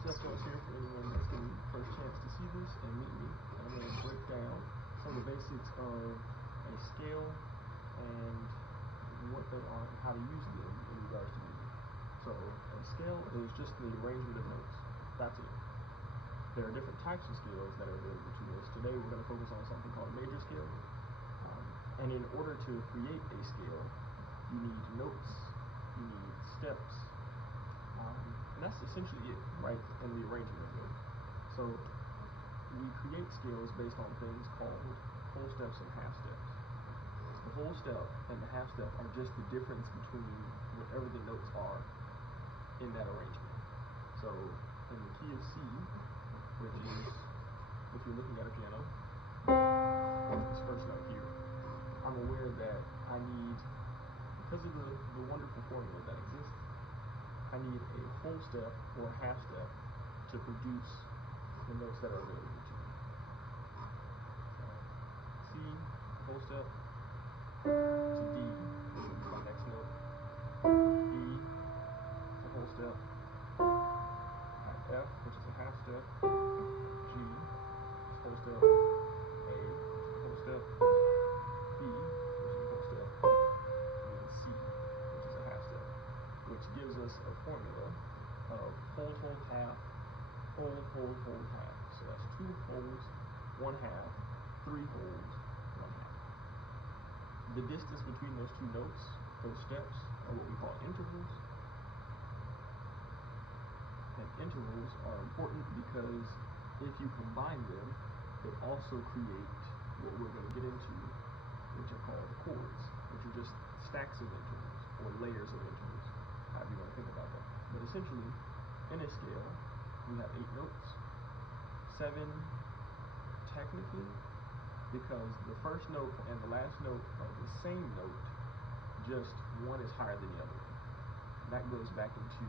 Just here for anyone that's getting the first chance to see this and meet me. And I'm going to break down some of the basics of a scale and what they are and how to use them in regards to music. So a scale is just the arrangement of notes. That's it. There are different types of scales that are available to us. Today we're going to focus on something called a major scale. And in order to create a scale, you need notes, you need steps, and that's essentially it, right, in the arrangement of it. So we create scales based on things called whole steps and half steps. The whole step and the half step are just the difference between whatever the notes are in that arrangement. So in the key of C, which is, if you're looking at a piano, this first note here, I'm aware that I need, because of the wonderful formula that exists, I need a whole step or a half step to produce the notes that are available to me. C, whole step, to D, which will be my next note, E, a whole step, I have F, which is a half step, G, whole step, A, whole step, B, which is a whole step, and then C, which is a half step, which gives us a formula of whole, whole, half, whole, whole, whole, half. So that's 2 wholes, 1 half, 3 wholes, 1 half. The distance between those two notes, those steps, are what we call intervals. And intervals are important because if you combine them, they also create what we're going to get into, which are called chords, which are just stacks of intervals or layers of intervals, however you want to think about that. But essentially, in a scale, we have 8 notes, 7 technically, because the first note and the last note are the same note, just one is higher than the other one. And that goes back into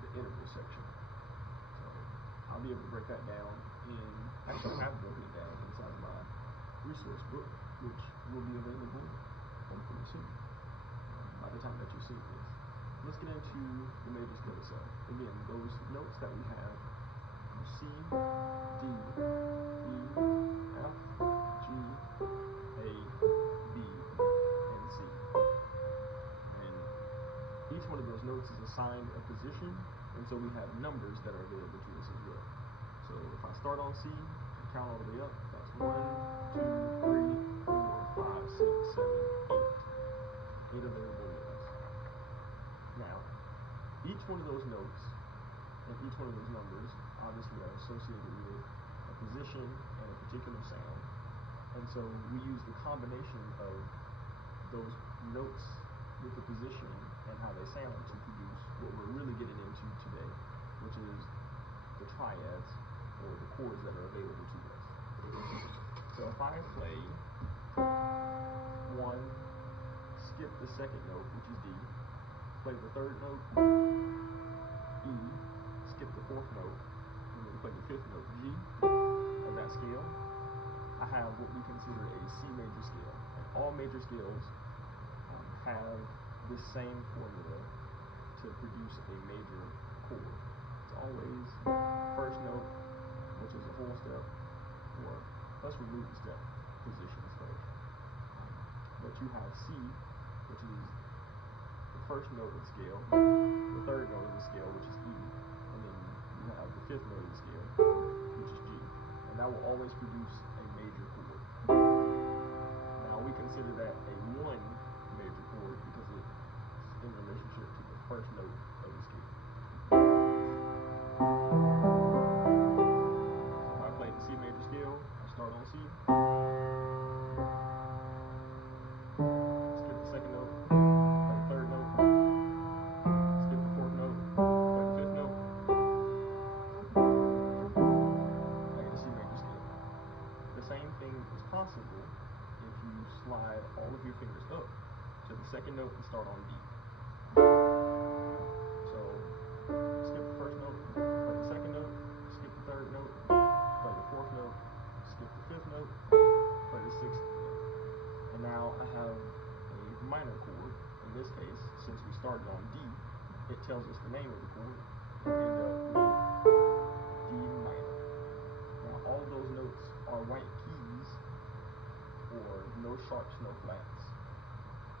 the interval section. So I'll be able to break that down in, actually I have broken it down inside of my resource book, which will be available hopefully soon, by the time that you see this. Let's get into the major scale itself. Again, those notes that we have are C, D, E, F, G, A, B, and C. And each one of those notes is assigned a position, and so we have numbers that are available to us as well. So if I start on C and count all the way up, that's 1, 2, 3, 4, 5, 6, 7, 8. 8 available notes. Now, each one of those notes and each one of those numbers obviously are associated with a position and a particular sound. And so we use the combination of those notes with the position and how they sound to produce what we're really getting into today, which is the triads or the chords that are available to us. So if I play 1, skip the second note, which is D, play the third note, E, skip the fourth note, and then play the fifth note, G, of that scale, I have what we consider a C major scale. And all major scales have the same formula to produce a major chord. It's always first note, which is a whole step, or let's remove the step positions first. But you have C, which is the first note of the scale, the third note of the scale, which is E, and then you have the fifth note of the scale, which is G. And that will always produce a major chord. Now we consider that a 1 major chord because it's in relationship to the first note of the scale. So if I play the C major scale, I start on C, skip the second note, play the third note, skip the fourth note, play the fifth note, I get a C major scale. The same thing is possible if you slide all of your fingers up to the second note and start on D. So skip the first note, play the second note, skip the third note, play the fourth note, skip the fifth note, play the sixth note. And now I have a minor chord. In this case, since we started on D, it tells us the name of the chord and end up with D minor. Now all those notes are white keys, or no sharps, no flats.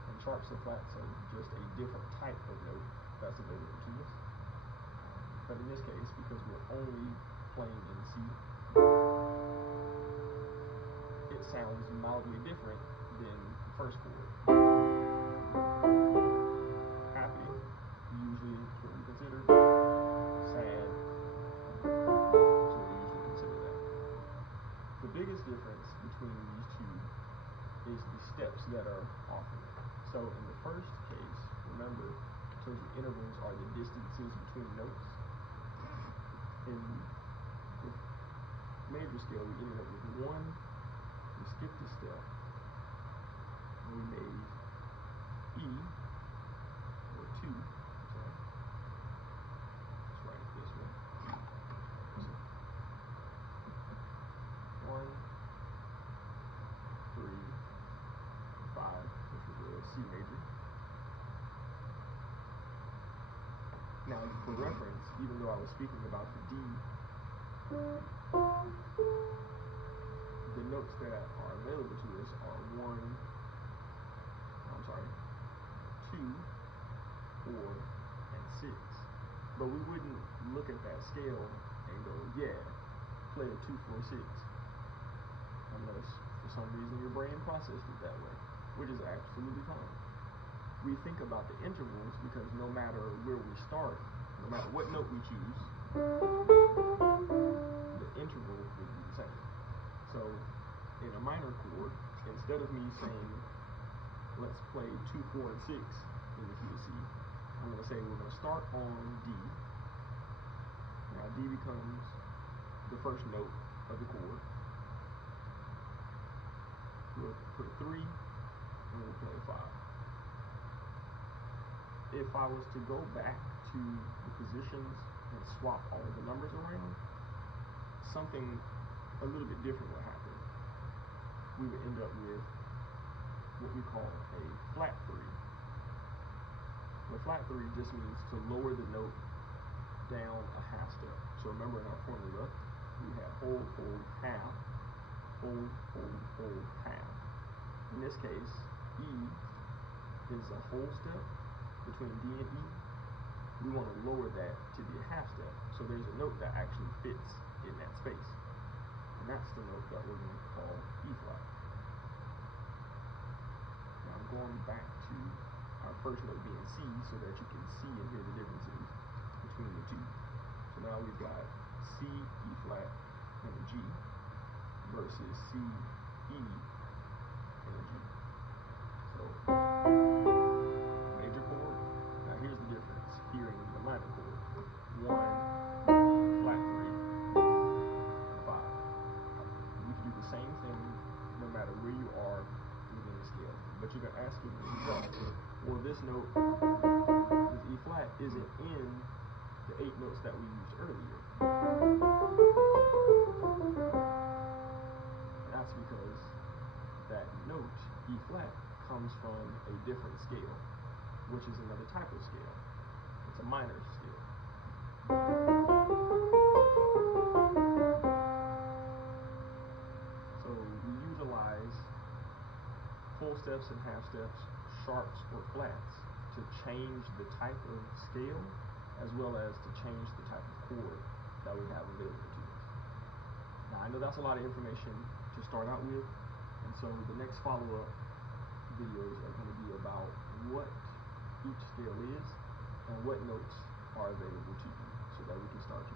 And sharps and flats are just a different type of note that's available to us. But in this case, because we're only playing in C, it sounds mildly different than the first chord. Happy, usually what we consider. Sad, so we usually consider that. The biggest difference between these two is the steps that are offered. So in the first case, remember, I told you intervals are the distances between notes. In the major scale, we ended up with 1, we skipped a step, and we made E, or 2, sorry. Let's write it this way. 1, 3, 5, which was a C major. Now, for reference, even though I was speaking about the D, the notes that are available to us are 2, 4, and 6. But we wouldn't look at that scale and go, yeah, play a 2, 4, 6, unless for some reason your brain processed it that way, which is absolutely fine. We think about the intervals because no matter where we start, no matter what note we choose, the interval will be the same. So in a minor chord, instead of me saying, let's play 2, 4, and 6 in the key of C, I'm going to say we're going to start on D. Now D becomes the first note of the chord. We'll put a 3, and we'll play a 5. If I was to go back to the positions and swap all of the numbers around, something a little bit different would happen. We would end up with what we call a flat 3. The flat 3 just means to lower the note down a half step. So remember in our formula, we had hold, hold, half, hold, hold, hold, half. In this case, E is a whole step between D and E. We want to lower that to be a half step. So there's a note that actually fits in that space. And that's the note that we're going to call E flat. Now I'm going back to our first note being C so that you can see and hear the differences between the two. So now we've got C, E flat, and a G versus C, E, and a G. So major chord. Now here's the difference here in the minor chord. 1, flat 3, 5. You can do the same thing no matter where you are within the scale. But you're going to ask yourself, well, this note, this E flat, isn't in the 8 notes that we used earlier. That's because that note, E flat, comes from a different scale, which is another type of scale. It's a minor scale. So we utilize whole steps and half steps, sharps or flats, to change the type of scale as well as to change the type of chord that we have available to us. Now I know that's a lot of information to start out with, and so the next follow-up videos are going to be about what each scale is and what notes are available to you so that we can start to